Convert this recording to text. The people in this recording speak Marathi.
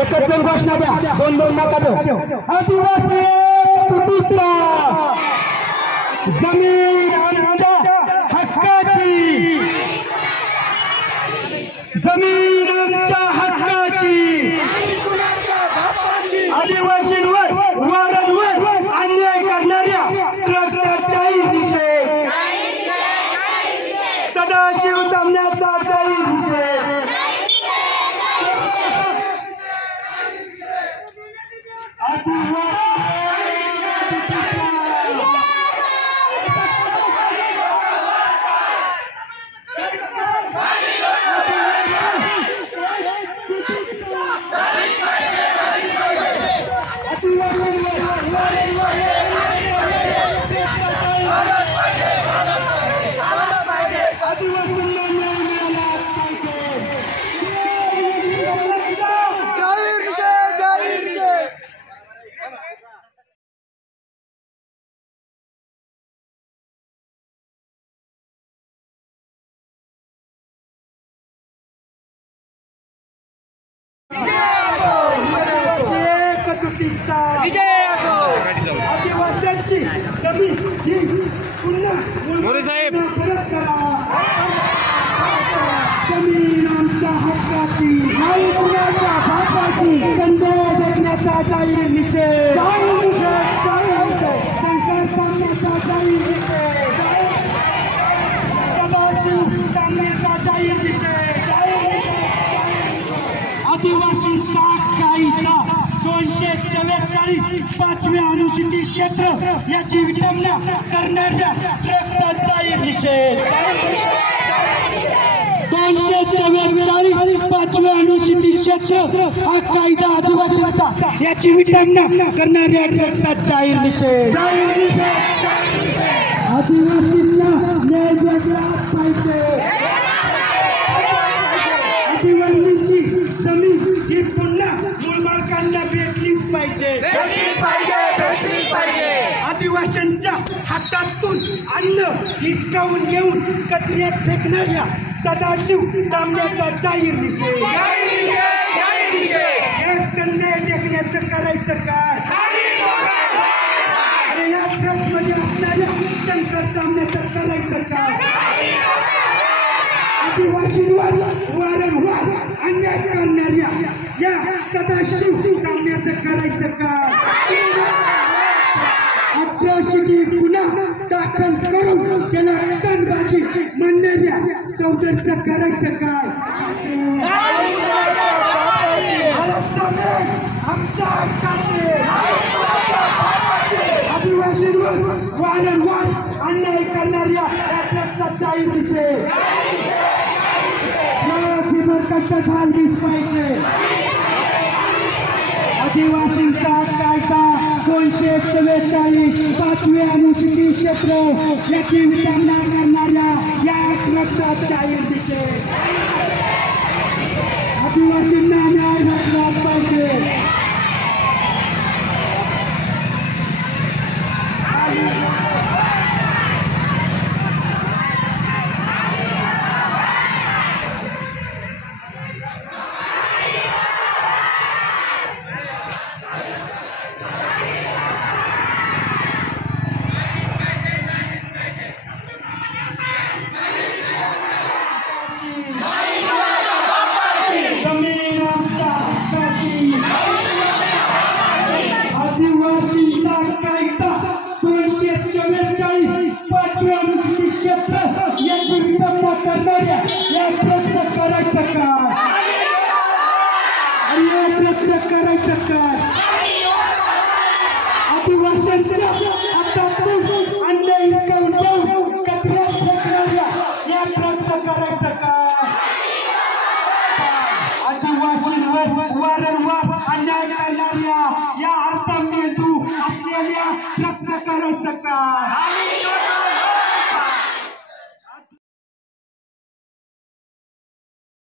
एकच जण घोषणा द्या, दोन दोन नका देऊ. आदिवासी तुटीचा जमीन आमच्या हक्काची, जमीन आमच्या हक्काची. आदिवासींवर वारंवार अन्याय करणाऱ्या ट्रकचा निषेध, सदाशिव दमण्याचा जाहीर निषेध. आदिवासींची जमीन ही पुन्हा परत करा. जमीन आमच्या हक्काची, नाही कुणाच्या बापाची. संजय जगण्याचा जाहीर निषेध, शंकर सामन्याचा जाहीर निषेध, सदाशिव दामण्याचा जाहीर निषेध. आदिवासींचा कायदा 244 5व्या अनुसूचित क्षेत्र याची विटंबना करणाऱ्या ट्रकचा जाहीर निषेध. 244 5व्या अनुसूचित क्षेत्र हा कायदा आदिवासींचा याची विटंबना करणाऱ्या ट्रकचा जाहीर निषेध. आदिवासींना न्याय भेटला पाहिजे. आदिवासींची जमीन ही पुन्हा मूळ मालकांना भेटलीच पाहिजे. आदिवासींच्या हातातून अन्न हिसकावून घेऊन कचऱ्यात फेकणाऱ्या सदाशिव दामण्याचा जाहीर निषेध. या संजय टेकण्याचं करायचं काय? अरे या ट्रकमध्ये असणाऱ्या शंकर दामण्याचं करायचं काय? आदिवासींवर वारंवार अन्याय करणाऱ्या या सदाशिव दामण्याचं करायचं काय? अट्रॉसिटी गुन्हा दाखल करून त्याला तणबाजी म्हणणाऱ्या चौधरीचं करायचं काय? आमच्या हक्काचे. आदिवासींवर वारंवार अन्याय करणाऱ्या ट्रकचा जाहीर निषेध. झालीच पाहिजे. आदिवासींचा कायदा 244 5व्या अनुसूचित क्षेत्र याची विटंबना करणाऱ्या या ट्रकचा जाहीर निषेध. आदिवासींना न्याय भेटला पाहिजे. आदिवासींचा कायदा 244 5व्या अनुसूचित क्षेत्र याची विटंबना करणाऱ्या या ट्रकचं करायचं काय? या ट्रकचं करायचं काय? आदिवासींच्या हातातून अन्न हिसकावून घेऊन कचऱ्यात फेकणाऱ्या या ट्रकचं करायचं काय? आदिवासींवर वारंवार अन्याय करणाऱ्या या अर्थमेंदू असलेल्या ट्रकचं करायचं काय?